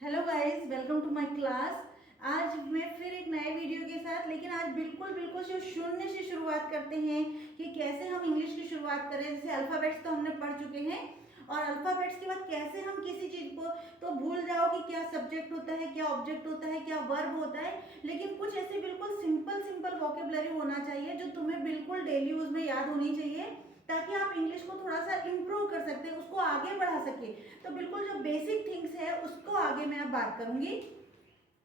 Hello guys, welcome to my class. आज मैं फिर एक नए वीडियो के साथ, लेकिन आज बिल्कुल बिल्कुल से शून्य से शुरुआत करते हैं कि कैसे हम इंग्लिश की शुरुआत करें। जैसे अल्फ़ाबेट्स तो हमने पढ़ चुके हैं, और अल्फ़ाबेट्स के बाद कैसे हम किसी चीज़ को, तो भूल जाओ कि क्या सब्जेक्ट होता है, क्या ऑब्जेक्ट होता है, क्या वर्ब होता है, लेकिन कुछ ऐसे बिल्कुल सिंपल सिंपल वोकेबलरी होना चाहिए जो तुम्हें बिल्कुल डेली यूज़ में याद होनी चाहिए, ताकि आप इंग्लिश को थोड़ा सा इम्प्रूव कर सकते हैं, उसको आगे बढ़ा सके। तो बिल्कुल जो बेसिक थिंग्स है उसको आगे मैं अब बात करूंगी।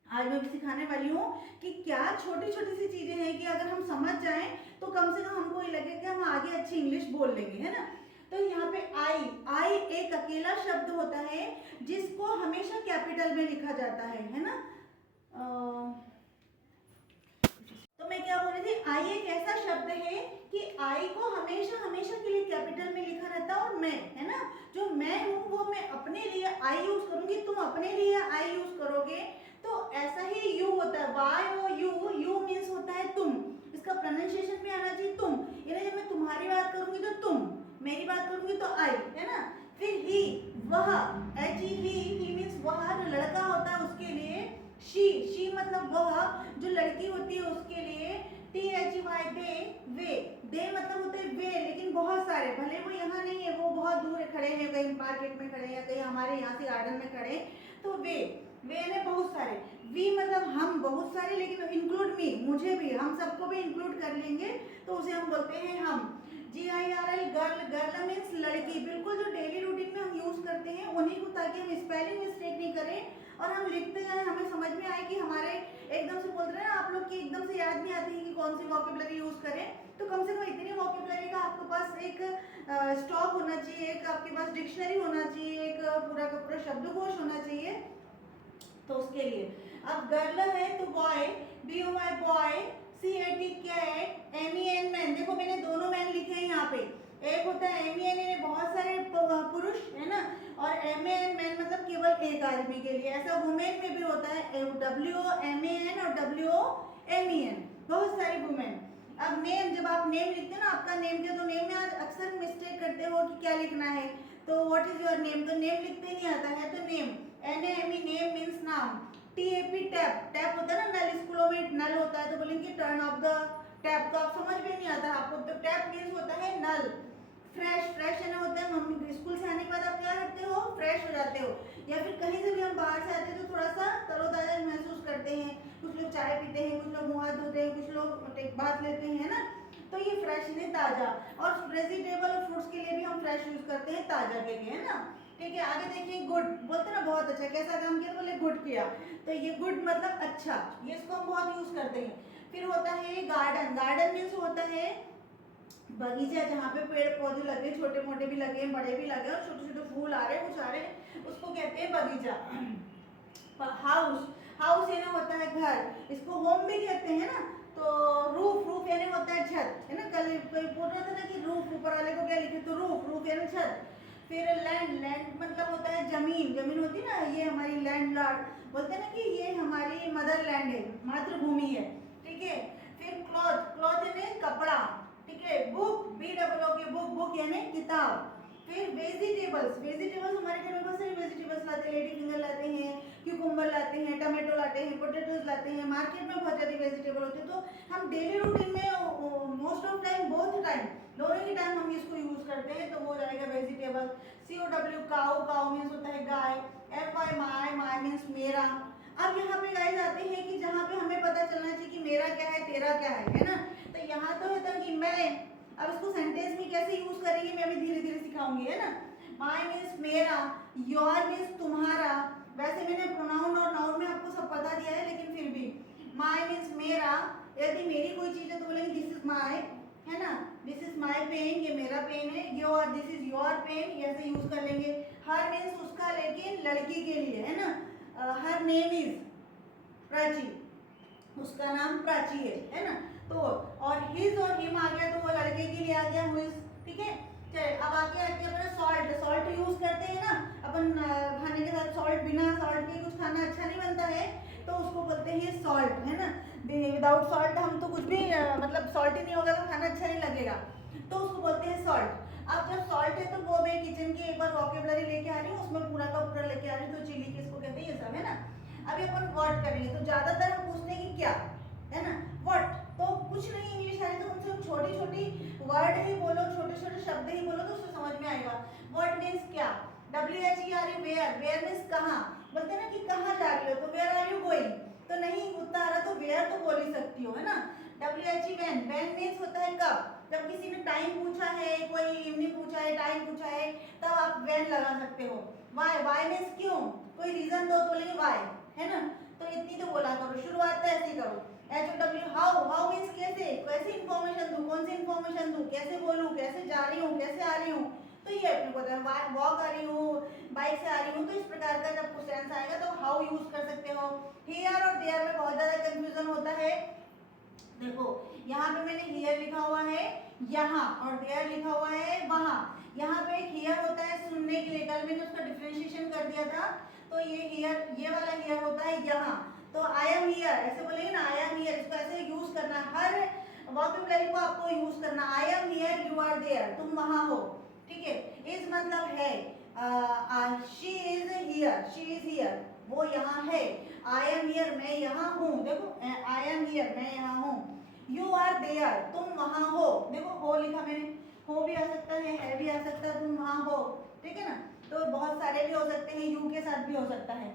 आज मैं भी सिखाने वाली हूँ कि क्या छोटी छोटी सी चीजें हैं कि अगर हम समझ जाएं तो कम से कम हमको ये लगे कि हम आगे अच्छी इंग्लिश बोल लेंगे, है ना। तो यहाँ पे आई आई एक अकेला शब्द होता है जिसको हमेशा कैपिटल में लिखा जाता है ना। तो मैं क्या बोल रही थी, आई एक ऐसा शब्द है कि आई को हमेशा हमेशा के लिए कैपिटल में लिखा रहता है, और मैं, है ना, जो मैं हूँ वो मैं अपने लिए आई यूज करूंगी, तुम अपने लिए आई यूज करोगे। तो ऐसा ही यू होता है, Y O U, you means होता है तुम, इसका प्रोनाउंसिएशन भी आना चाहिए तुम, यानी जब मैं तुम्हारी बात करूंगी तो तुम, मेरी बात करूंगी तो आई, है ना। फिर ही, वह, एच ई ही मीन्स वह, जो लड़का होता है उसके लिए, शी मतलब वह, जो लड़की होती है उसके लिए, T H E why they मतलब होते हैं वे, लेकिन बहुत सारे, भले वो यहाँ नहीं है, वो बहुत दूर खड़े हैं, कहीं मार्केट में खड़े हैं, कहीं हमारे यहाँ से गार्डन में खड़े, तो वे ने बहुत सारे, वी मतलब हम बहुत सारे, लेकिन इंक्लूड मी, मुझे भी, हम सबको भी इंक्लूड कर लेंगे तो उसे हम बोलते हैं हम। G I R L, girl, girl means लड़की, बिल्कुल जो डेली रूटीन में हम यूज करते हैं उन्हीं को, ताकि हम स्पेलिंग मिस्टेक नहीं करें और हम लिखते जाए, हमें समझ में आए कि हमारे, एकदम से बोल रहे हैं आप लोग कि एकदम से याद नहीं आती है कि कौन सी वोकेबलरी यूज करें, तो कम से कम इतनी वोकेबलरी का आपके पास एक स्टॉक होना चाहिए, एक आपके पास डिक्शनरी होना चाहिए, एक पूरा का पूरा शब्दकोश होना चाहिए। तो उसके लिए अब गर्ल है तो boy, B O Y boy, C A T cat, M E N man, देखो मैंने दोनों मैन लिखे हैं यहाँ पे, एक होता है एम ई एन, यानी बहुत सारे पुरुष, है ना, और एम ए एन मैन मतलब केवल एक आदमी के लिए। ऐसा वुमेन में भी होता है, W O M A N और W O M E N, बहुत सारी वुमेन। अब नेम, जब आप नेम लिखते हो ना, आपका नेम क्या, तो नेम में आज अक्सर मिस्टेक करते हो कि क्या लिखना है, तो व्हाट इज योर नेम, तो नेम लिखते नहीं आता है, तो name, N A M E, name means नाम। T A P, tap, tap होता है ना नल, स्कूलों में नल होता है, तो बोलेंगे टर्न ऑफ द टैप, तो आप समझ में नहीं आता आपको, तो टैप मीन्स होता है नल। फ्रेश, फ्रेश है ना, होता है मम्मी स्कूल से आने के बाद आप क्या करते हो, फ्रेश हो जाते हो, या फिर कहीं से भी हम बाहर से आते हैं तो थोड़ा सा तरोताजा महसूस करते हैं, कुछ लोग चाय पीते हैं, कुछ लोग मुंह हाथ धोते हैं, कुछ लोग बात लेते हैं ना, तो ये फ्रेश है ताजा। और वेजिटेबल और फ्रूट्स के लिए भी हम फ्रेश यूज करते हैं, ताजा के लिए, है ना। ठीक है, आगे देखिए, गुड, बोलते हैं ना बहुत अच्छा, कैसा काम किया, तो बोले गुड किया, तो ये गुड मतलब अच्छा, ये इसको हम बहुत यूज करते हैं। फिर होता है गार्डन, गार्डन मीन्स होता है बगीचा, जहाँ पे पेड़ पौधे लगे, छोटे मोटे भी लगे, बड़े भी लगे, और छोटे छोटे फूल आ रहे हैं, कुछ आ रहे हैं, उसको कहते हैं बगीचा। हाउस, हाउस यानी होता है घर, इसको होम भी कहते हैं ना। तो रूफ, रूफ यानी होता है छत, है ना, कल कोई बोल रहा था ना कि रूफ, ऊपर वाले को क्या लिखे, तो रूफ, रूफ यानी छत। फिर लैंड, लैंड मतलब होता है जमीन, जमीन होती है ना, ये हमारी लैंड लॉर्ड, बोलते हैं ना कि ये हमारी मदर लैंड है, मातृभूमि है, ठीक है। फिर क्लॉथ, क्लॉथ यानी कपड़ा, ठीक है। बुक, बी डबल ओ के, बुक, बुक यानी किताब। फिर वेजिटेबल्स, वेजिटेबल्स हमारे घर में बहुत सारे वेजिटेबल्स लाते हैं, लेडी फिंगर लाते हैं, क्यूकुम्बर लाते हैं, टमाटो लाते हैं, पोटैटोज लाते हैं, मार्केट में बहुत ज़्यादा वेजिटेबल होते हैं, तो हम डेली रूटीन में most of time, both time, दोनों ही टाइम हम इसको यूज करते हैं, तो वो जाएगा vegetable. C O W, cow, cow means होता है गाय। F Y my, my means मेरा। अब यहाँ पे गाइस आते हैं कि जहाँ पे हमें पता चलना चाहिए कि मेरा क्या है, तेरा क्या है ना। तो यहाँ तो होता है कि मैं, अब इसको सेंटेंस में कैसे यूज करेंगे मैं अभी धीरे धीरे सिखाऊंगी, है ना। माई मीन्स मेरा, योर मीन्स तुम्हारा, वैसे मैंने प्रोनाउन और नाउन में आपको सब बता दिया है, लेकिन फिर भी माई मीन्स मेरा, यदि मेरी कोई चीज है तो बोलेंगे दिस इज माई, है ना, दिस इज माई पेन, ये मेरा पेन है। Your, this is your pen, ऐसे यूज कर लेंगे। हर मीन्स उसका, लेकिन लड़की के लिए, है ना। हर नेम इज प्राची, उसका नाम प्राची है ना। तो और हिज और हिम आ गया, तो वो लड़के के लिए आ गया हुइज, ठीक है। चलिए अब आगे अपना सॉल्ट, सॉल्ट यूज करते हैं ना अपन खाने के साथ, सॉल्ट, बिना सॉल्ट के कुछ खाना अच्छा नहीं बनता है, तो उसको बोलते हैं सॉल्ट, है ना। विदाउट सॉल्ट हम तो कुछ भी मतलब सॉल्ट ही नहीं होगा तो खाना अच्छा नहीं लगेगा, तो उसको बोलते हैं सॉल्ट। अब जब सॉल्ट है तो वो मैं किचन की एक बार वोकेबलरी लेके आ रही हूँ, उसमें पूरा का पूरा लेके आ रही हूँ, तो चिली किसको कहते हैं ये सब, है ना। करेंगे तो ज्यादातर हम पूछते हैं कि क्या, है ना। व्हाट, तो कुछ नहीं इंग्लिश आ रही तो कम से कम छोटी छोटी वर्ड ही बोलो, छोटे छोटे शब्द ही बोलो तो उससे समझ में आएगा। व्हाट मीन्स क्या, WHERE वेयर, वेयर मीन्स कहाँ, बोलते हैं ना कि कहाँ जा रही हो तो वेयर आर यू गोइंग, तो नहीं उतना आ रहा तो वेयर तो बोल ही सकती हो, है ना। WHE वैन, वैन मीन्स होता है कब, जब किसी ने टाइम पूछा है, कोई इवनिंग पूछा है, टाइम पूछा है, तब आप वैन लगा सकते हो। वाई, वाई मीन्स क्यों, कोई रीजन दो तो बोलेंगे वाई, है ना। तो इतनी तो बोला करो, शुरुआत तो ऐसी करो। HOW हाउ, हाउ मीन्स कैसे, कैसे इन्फॉर्मेशन दूं, कौन सी इन्फॉर्मेशन दूं, कैसे बोलूं, कैसे जा रही हूँ, कैसे आ रही हूँ, तो ये अपने को पता है। वॉक आ रही हूँ, बाइक से आ रही हूँ, तो इस प्रकार का जब क्वेश्चन आएगा तो हाउ यूज कर सकते हो। हियर और देयर में बहुत ज्यादा कंफ्यूजन होता है। देखो यहाँ पे मैंने हियर लिखा हुआ है यहाँ, और देयर लिखा हुआ है वहाँ। यहाँ पे एक हियर होता है सुनने के लिए, कल मैंने उसका डिफरेंशिएशन कर दिया था, तो ये हियर, ये वाला हियर होता है यहाँ। तो आई एम हियर ऐसे बोलेंगे ना, आई एम हियर, इसको ऐसे यूज करना, हर वोकैबुलरी को आपको यूज करना। I am here, you are there, तुम वहां हो, ठीक है। इज मतलब है, she is here, she is here, वो यहाँ है। आई एम हियर, मैं यहाँ हूँ, देखो आई एम हियर, मैं यहाँ हूँ। यू आर देयर, तुम वहां हो, देखो हो लिखा मैंने, हो भी आ सकता है भी आ सकता है, तुम वहां हो, ठीक है ना। तो बहुत सारे भी हो सकते हैं, यू के साथ भी हो सकता है।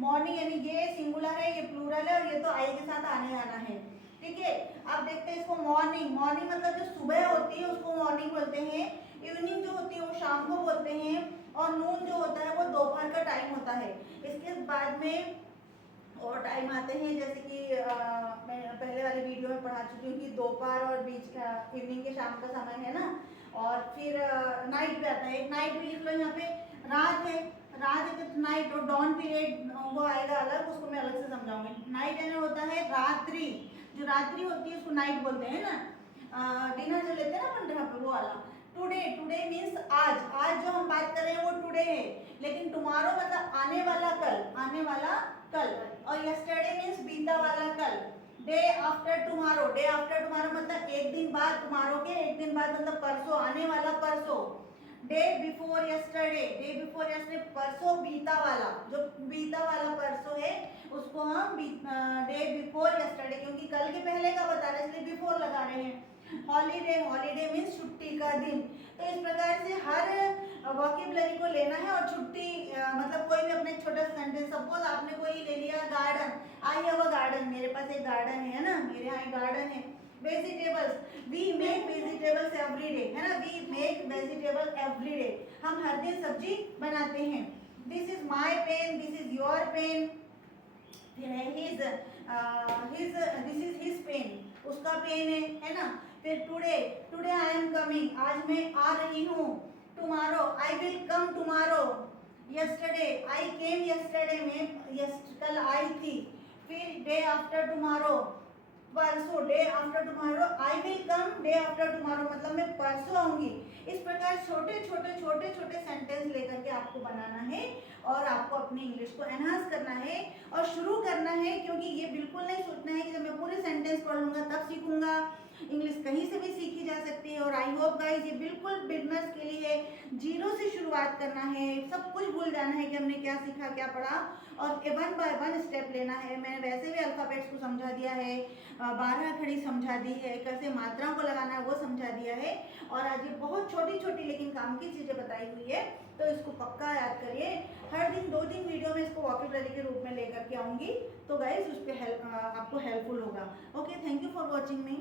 मॉर्निंग यानी ये सिंगुलर है, ये प्लूरल है, और ये तो आई के साथ आने जाना है, ठीक है। अब देखते हैं इसको मॉर्निंग, मॉर्निंग मतलब जो सुबह होती है उसको मॉर्निंग बोलते हैं। इवनिंग जो होती है वो शाम को बोलते हैं, और नून जो होता है वो दोपहर का टाइम होता है। इसके बाद में और टाइम आते हैं, जैसे कि मैं पहले वाली वीडियो में पढ़ा चुकी हूँ कि दोपहर और बीच इवनिंग के शाम का समय है ना। और फिर नाइट पे आता है, एक नाइट भी लिख लो यहाँ पे, रात है, रात है तो नाइट, और डॉन पीरियड वो आएगा अलग, उसको मैं अलग से समझाऊंगी। नाइट यानी होता है रात्रि, जो रात्रि होती है उसको नाइट बोलते हैं ना। डिनर जो लेते हैं ना अपन वो वाला। टुडे, टुडे मीन्स आज, आज जो हम बात कर रहे हैं वो टुडे है, लेकिन टुमारो मतलब आने वाला कल, आने वाला कल। और यस्टरडे मीन्स बीता वाला कल। Day after tomorrow, day after tomorrow मतलब एक दिन बाद, टुमारो के एक दिन बाद मतलब परसों, आने वाला परसों। Day before yesterday, day before yesterday परसों बीता वाला, जो बीता वाला परसों है उसको हम डे बिफोर यस्टरडे, क्योंकि कल के पहले का बता रहे हैं इसलिए बिफोर लगा रहे हैं। हॉलीडे, हॉलीडे मीन्स छुट्टी का दिन। तो इस प्रकार से हर वोकैबुलरी को लेना है। और छुट्टी मतलब कोई भी अपने छोटा सेंटेंस, सपोज आपने कोई ले लिया garden, I have a garden, मेरे पास एक गार्डन है ना, मेरे यहाँ एक गार्डन है। Vegetables, we make vegetables every day, है ना, we make vegetable every day, हम हर दिन सब्जी बनाते हैं। This is my pen, this is your pen, फिर है दिस इज हिज पेन, उसका पेन है ना। फिर today, today I am coming, आज मैं आ रही हूँ। Tomorrow, I will come tomorrow. Yesterday, I came yesterday, में कल आई थी। फिर डे आफ्टर टुमारो, परसों, day after tomorrow, I will come day after tomorrow मतलब मैं परसों आऊंगी। इस प्रकार छोटे छोटे छोटे छोटे सेंटेंस लेकर के आपको बनाना है, और आपको अपनी इंग्लिश को एनहांस करना है और शुरू करना है। क्योंकि ये बिल्कुल नहीं सोचना है कि जब मैं पूरे सेंटेंस पढ़ लूंगा तब सीखूंगा। इंग्लिश कहीं से भी सीखी जा सकती है। और आई होप गाइस ये बिल्कुल बिगनर्स के लिए, जीरो से शुरुआत करना है, सब कुछ भूल जाना है कि हमने क्या सीखा, क्या पढ़ा, और 1 बाय 1 स्टेप लेना है। मैंने वैसे भी अल्फाबेट्स को समझा दिया है, 12 खड़ी समझा दी है, कैसे मात्राओं को लगाना है वो समझा दिया है। और आज ये बहुत छोटी छोटी लेकिन काम की चीज़ें बताई हुई है, तो इसको पक्का याद करिए। हर दिन 2-3 वीडियो में इसको वोकैबुलरी के रूप में लेकर के आऊँगी, तो गाइस उस पर आपको हेल्पफुल होगा। Okay, thank you for watching me.